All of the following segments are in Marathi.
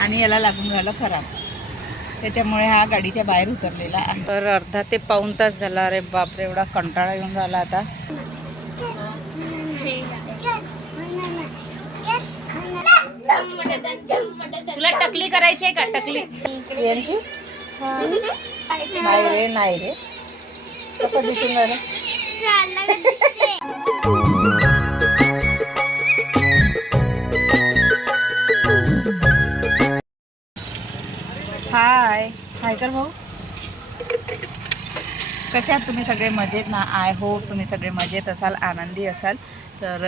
आणि याला लागून राहिलं खराब. त्याच्यामुळे हा गाडीच्या बाहेर उतरलेला आहे. तर अर्धा ते पाऊन तास झाला. अरे बापरे एवढा कंटाळा येऊन राहिला आता. तुला टकली करायची आहे का? टकली. नाही रे नाही रे. कसं दिसून राहिलं? कशा आहात तुम्ही सगळे? मजेत ना? आय होप तुम्ही सगळे मजेत असाल आनंदी असाल. तर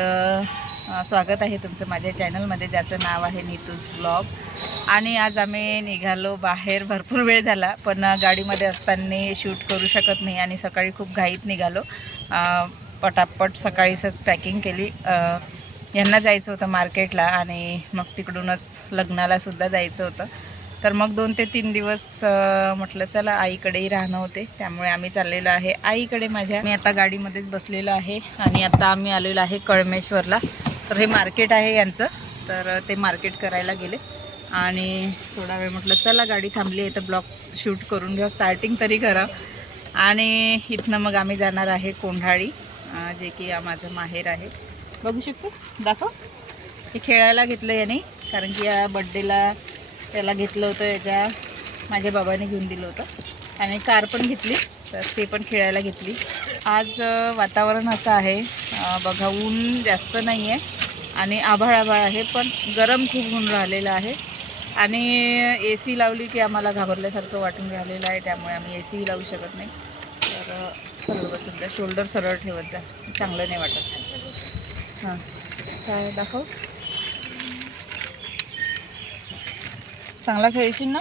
स्वागत आहे तुमचं माझ्या चॅनलमध्ये ज्याचं नाव आहे नीतूज ब्लॉग. आणि आज आम्ही निघालो बाहेर भरपूर वेळ झाला पण गाडीमध्ये असताना शूट करू शकत नाही आणि सकाळी खूप घाईत निघालो. पटापट सकाळीच पॅकिंग केली. यांना जायचं होतं मार्केटला आणि मग तिकडूनच लग्नालासुद्धा जायचं होतं. तर मग दोन ते तीन दिवस म्हटलं चला आईकडेही राहणं होते. त्यामुळे आम्ही चाललेलो आहे. आईकडे माझ्या मी आता गाडीमध्येच बसलेलो आहे आणि आता आम्ही आलेलो आहे कळमेश्वरला. तर हे मार्केट आहे यांचं. तर ते मार्केट करायला गेले. आणि थोडा वेळ म्हटलं चला गाडी थांबली आहे तर ब्लॉक शूट करून घ्या स्टार्टिंग तरी करा. आणि इथनं मग आम्ही जाणार आहे कोंढाळी जे की माझं माहेर आहे. बघू शकतो? दाखव. हे खेळायला घेतलं याने कारण की या बड्डेला त्याला घेतलं होतं याच्या माझ्या बाबाने घेऊन दिलं होतं. आणि कार पण घेतली तर ते पण खेळायला घेतली. आज वातावरण असं आहे बघा ऊन जास्त नाही आहे आणि आभाळ आभाळ आहे पण गरम खूप होऊन राहिलेलं आहे. आणि ए सी लावली की आम्हाला घाबरल्यासारखं वाटून राहिलेलं आहे त्यामुळे आम्ही ए सीही लावू शकत नाही. तर सरळ बसत जा शोल्डर सरळ ठेवत जा चांगलं नाही वाटत. हां. काय दाखव? चांगला खेळशील ना?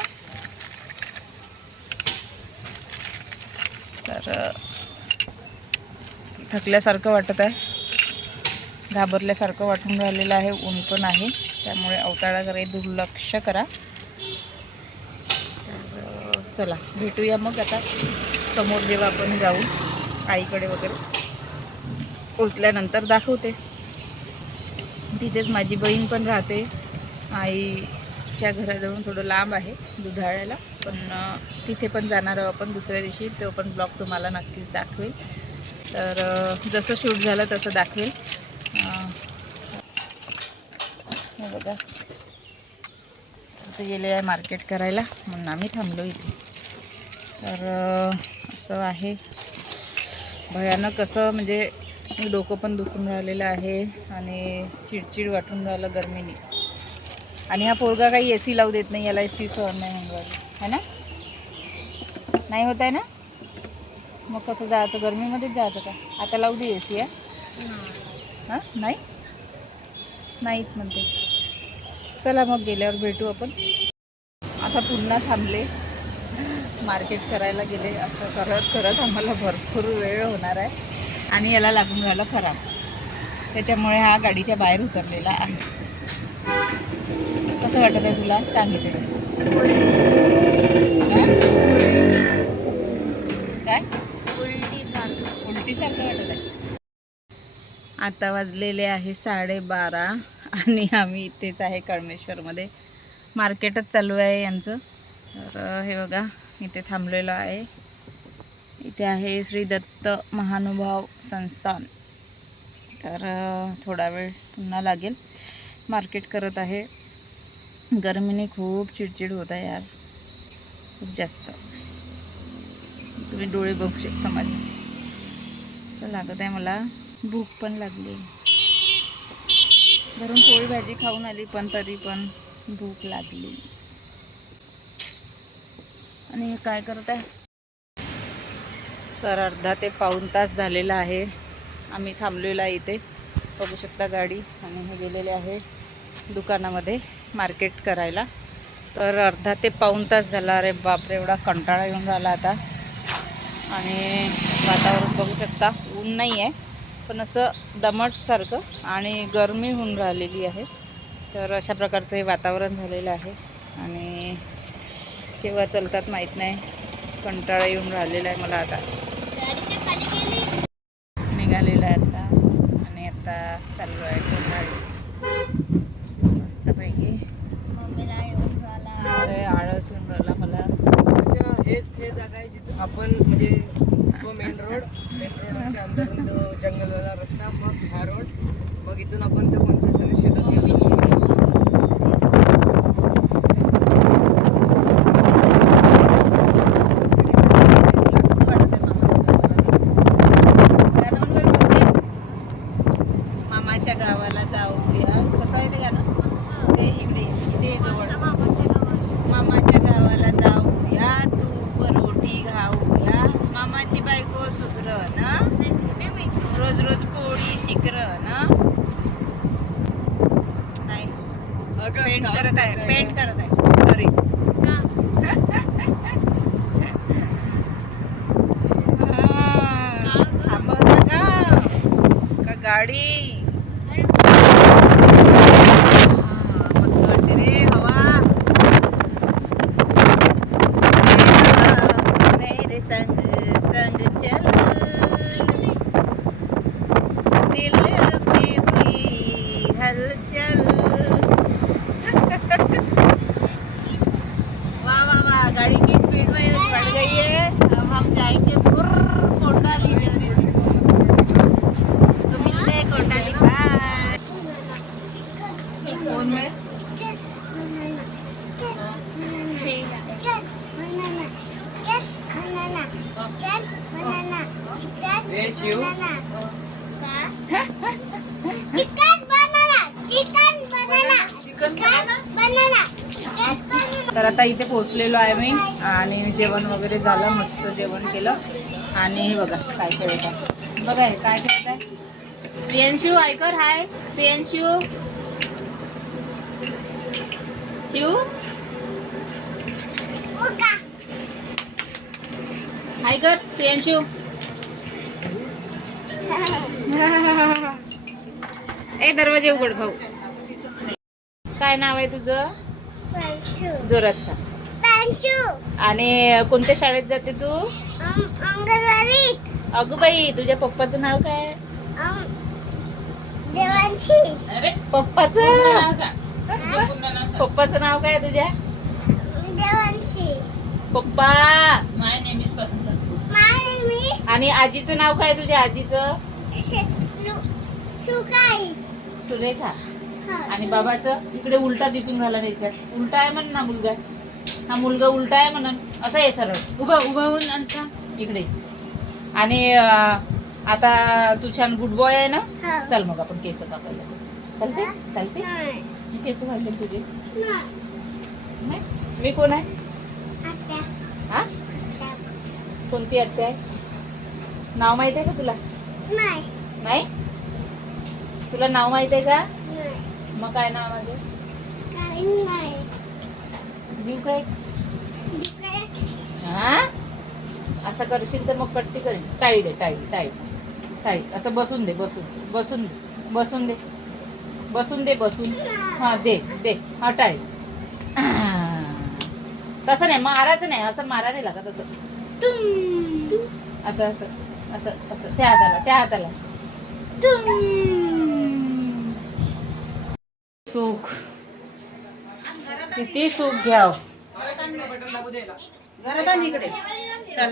तर थकल्यासारखं वाटत आहे. घाबरल्यासारखं वाटून राहिलेलं आहे. ऊन पण आहे. त्यामुळे अवताळाकडे दुर्लक्ष करा. तर चला भेटूया मग आता. समोर जेव्हा आपण जाऊ आईकडे वगैरे. पोचल्यानंतर दाखवते. तिथेच माझी बहीण पण राहते. आई च्या घराजवळून थोडं लांब आहे दुधाळ्याला. पण तिथे पण जाणार आहोत आपण दुसऱ्या दिवशी. तो पण ब्लॉग तुम्हाला नक्कीच दाखवेल. तर जसं शूट झालं तसं दाखवेल. बघा. इथे गेले आहे मार्केट करायला. म्हणून आम्ही थांबलो इथे. तर असं आहे. भयानक असं म्हणजे डोकं पण दुखून राहिलेलं आहे आणि चिडचिड वाटून राहिलं गरमीने. आणि हा पोरगा काही ए सी लावू देत नाही याला ए सी सहन नाही म्हणून. है ना? नाही होत आहे ना? मग कसं जायचं? गरमीमध्येच जायचं का? आता लावू दे ए सी आहे हां? नाही? नाहीच म्हणते. चला मग गेल्यावर भेटू आपण. आता पुन्हा थांबले. मार्केट करायला गेले. असं करत करत आम्हाला भरपूर वेळ होणार आहे. आणि याला लागून राहिलं खराब. त्याच्यामुळे हा गाडीच्या बाहेर उतरलेला आहे. कसं वाटत आहे तुला? सांगितलं. काय? उलटीसारखं वाटत आहे. आता वाजलेले आहे साडेबारा आणि आम्ही इथेच आहे कळमेश्वरमध्ये. मार्केटच चालू आहे यांचं. तर हे बघा इथे थांबलेलं आहे. इथे आहे श्री दत्त महानुभाव संस्थान. तर थोडा वेळ पुन्हा लागेल. मार्केट करत आहे. गरमीने खूप चिडचिड होत आहे यार. खूप जास्त. तुम्ही डोळे बघू शकता माझे. असं लागत आहे मला. भूक पण लागली. घरून पोळी भाजी खाऊन आली पण तरी पण भूक लागली. आणि हे काय करत आहे? तर अर्धा ते पाऊण तास झालेला आहे. आम्ही थांबलेला आहे इथे. बघू शकता गाडी. आणि हे गेलेले आहे. दुकानामध्ये मार्केट करायला. तर अर्धा ते पाऊण तास झाला. अरे बापरे एवढा कंटाळा येऊन राहिला आता. आणि वातावरण बघू शकता ऊन नाही आहे पण असं दमटसारखं आणि गरमी होऊन राहिलेली आहे. तर अशा प्रकारचं हे वातावरण झालेलं आहे. आणि केव्हा चलतात माहीत नाही. कंटाळा येऊन राहिलेला आहे मला आता. निघालेला आहे आता. आणि आता चालू आहे कोणाळी मस्तपैकी आहे आळसून राहिला मला अच्छा हे हे जागा आहे जिथे आपण म्हणजे तो मेन रोड मेन रोडच्या अंदर तो जंगलवाला रस्ता मग हा रोड मग इथून आपण त्या पंचायत शेतात गेलो मामाच्या गावाला जाऊया कसं आहे ते गाणं ते इकडे इथे जवळ मामाच्या गावाला जाऊया तू परोठी घाऊया मामाची बायको सुधर ना रोज रोज पोळी शिकर ना नाही पेंट करत आहे पेंट करत आहे. सॉरी का का गाडी? मस्त वाटते रे हवा मेरे संग संग चल दिल में हुई हलचल वाह वाह वाह गाड़ी की स्पीड में बढ़ गई है अब हम जाएंगे फुर्र कोटाली जल्दी से तो मिलते हैं कोटाली बाय फोन में हे शिव चिकन बनाना चिकन बनाना चिकन बनाना चिकन बनाना पोहोचलेलो आहे मी आणि जेवण वगैरे झालं मस्त जेवण केलं. आणि हे बघा काय खेळत आहे. बघा हे काय खेळत आहे. प्रियंशू ऐकर हाय. प्रियंशू. शिव. ऐकर प्रियंशू. ए दरवाजे उघड भाऊ. काय नाव आहे तुझं? जोरात सांग. आणि कोणत्या शाळेत जाते तू? अंगणवाडी. अगं बाई तुझ्या पप्पाचं नाव काय? देवांची पप्पाचं? पप्पाचं नाव काय आहे तुझ्या? देवांची पप्पा. आणि आजीचं नाव काय तुझ्या आजीचं? सुरेखा. आणि बाबाचं? इकडे उलटा दिसून राहिला त्याच्यात. उलटा आहे म्हण ना मुलगा. हा मुलगा उलटा आहे म्हणून असं आहे सरळ उभा उभा होऊन आणता इकडे आणि अं, आता तू छान गुड बॉय आहे ना हा. चल मग आपण केस कापायला चालते चालते नाही. केस काढले तुझे नाही. नाही? मी कोण आहे. हा. कोणती आत्या आहे नाव माहीत आहे का तुला नाही. नाही तुला नाव माहीत आहे का नाही. मग काय नाव माझं काही नाही. जीव काय हा? असं करशील तर मग कट्टी करेल टाळी दे टाळी टाळी. टाळी. असं बसून दे बसून बसून दे बसून दे. बसून दे बसून. हां दे दे. हा टाळी. तसं नाही मारायचं नाही. असं मारा नाही लागत असं. टुम असं असं असं असं. त्या हाताला त्या हाताला. सुख. किती सुख घ्याव.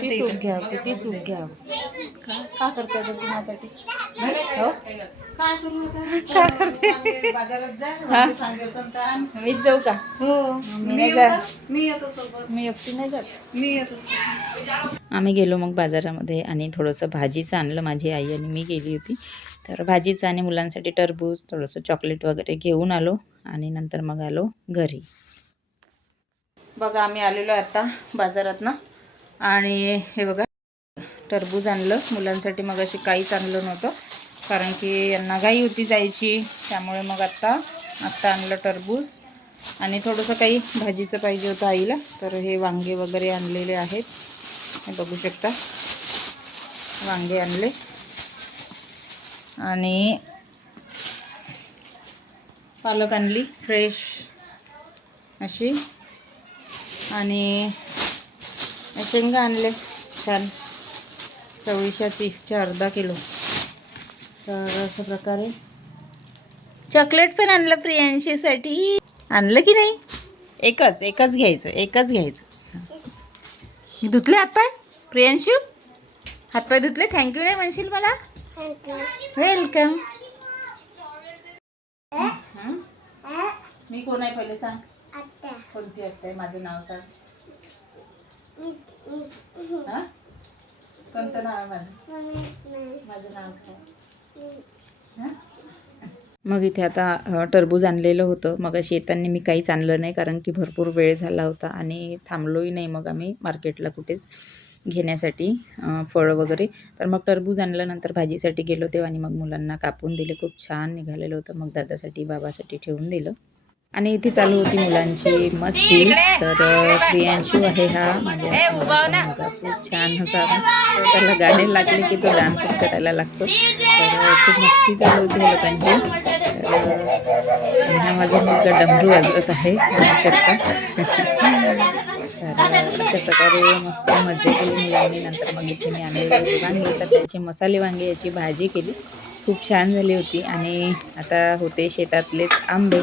किती सुख घ्या किती सुख घ्या का करते? आता तू माझ्यासाठी हो? हा? मीच जाऊ का? मी नाही जात. मी एकटी नाही जात. आम्ही गेलो मग बाजारामध्ये आणि थोडंसं भाजीचं आणलं माझी आई आणि मी गेली होती. तर भाजीचं आणि मुलांसाठी टरबूज थोडंसं चॉकलेट वगैरे घेऊन आलो आणि नंतर मग आलो घरी. बघा आम्ही आलेलो आहे आता बाजारातनं. आणि हे बघा टरबूज आणलं. मुलांसाठी मग अशी काहीच आणलं नव्हतं कारण की यांना घाई होती जायची. त्यामुळे मग आत्ता आत्ता आणलं टरबूज. आणि थोडंसं काही भाजीचं पाहिजे होतं आईला तर हे वांगे वगैरे आणलेले आहेत. हे बघू शकता. वांगे आणले. आणि पालक आणली फ्रेश अशी. आणि शेंगा आणले. छान. चवळीच्या तीसचे अर्धा किलो. तर अशा प्रकारे. चॉकलेट पण आणलं प्रियांशीसाठी. आणलं की नाही? एकच एकच घ्यायचं एकच घ्यायचं. धुतले हातपाय? प्रियांशू? हातपाय धुतले? थँक्यू नाही म्हणशील मला? वेलकम मी कोण आहे पहिले सांग? आता कोणती आहे? माझं नाव सांग. हा? कोणतं नाव आहे माझं? माझं नाव काय? मग इथे आता टरबूज आणलेलं होतं. मग अशी येताना मी काहीच आणलं नाही कारण की भरपूर वेळ झाला होता आणि थांबलोही नाही मग आम्ही मार्केटला कुठेच घेण्यासाठी फळं वगैरे. तर मग टरबूज आणलं नंतर भाजीसाठी गेलो तेव्हा आणि मग मुलांना कापून दिले. खूप छान निघालेलं होतं. मग दादासाठी बाबासाठी ठेवून दिलं. आणि इथे चालू होती मुलांची मस्ती. तर प्रियांशू आहे हा माझ्या भावाचा मुलगा खूप छान असा मस्त त्याला गाणे लागले की तो डान्सच करायला लागतो. तर खूप मस्ती चालू होती ह्या लोकांची. तर हा माझा मुलगा डमरू वाजवत आहे शकता. तर अशा प्रकारे मस्त मज्जा केली मुलांनी. नंतर मग इथे मी आणलेले वांगे तर त्याची मसाले वांगे याची भाजी केली. खूप छान झाली होती. आणि आता होते शेतातलेच आंबे.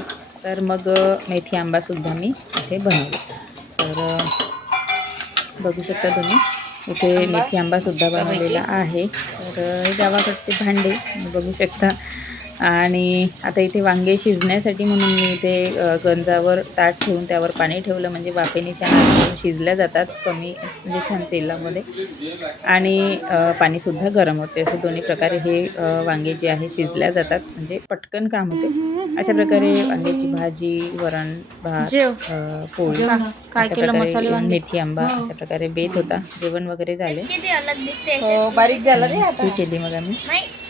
तर मग मेथी आंबासुद्धा मी इथे बनवला तर बघू शकता तुम्ही इथे मेथी आंबासुद्धा बनवलेला आहे. तर गावाकडचे भांडे बघू शकता. आणि आता इथे वांगे शिजण्यासाठी म्हणून मी इथे गंजावर ताट ठेवून त्यावर पाणी ठेवलं. म्हणजे वाफेने छान शिजल्या जातात. कमी म्हणजे छान तेलामध्ये. आणि पाणीसुद्धा गरम होते. असे दोन्ही प्रकारे हे वांगे जे आहे शिजल्या जातात. म्हणजे पटकन काम होते. अशा प्रकारे वांग्याची भाजी वरण भात पोळी अशा प्रकारे मेथी आंबा अशा प्रकारे बेत होता. जेवण वगैरे झाले. किती अलग दिसते याच्यात. बारीक झाला केली मग आम्ही.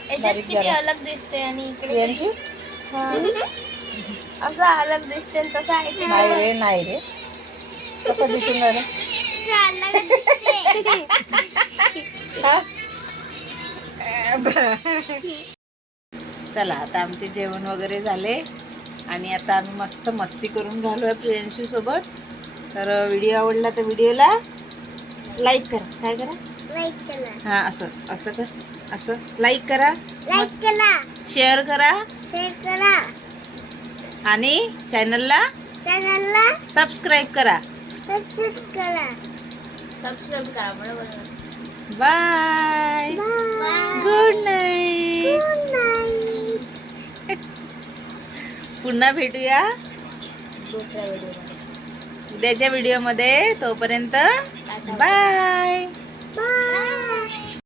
किती अलग दिसते आणि इकडे हा. असं अलग दिसते आणि तसं आहे ते. नाही रे नाही रे. कसं दिसून राहिलं? चला आता आमचे जेवण वगैरे झाले. आणि आता आम्ही मस्त मस्ती करून राहिलो आहे प्रियांशू सोबत. तर व्हिडिओ आवडला तर व्हिडिओला लाईक करा. काय करा? लाईक केला हां असं असं कर. असं लाईक करा लाईक केला शेअर करा. शेअर करा. आणि चॅनलला चॅनलला सबस्क्राईब करा. सबस्क्राईब करा. सबस्क्राईब करा बरोबर. Bye bye good night good night पुन्हा भेटूया. दुसऱ्या व्हिडिओ उद्याच्या व्हिडिओमध्ये तोपर्यंत बाय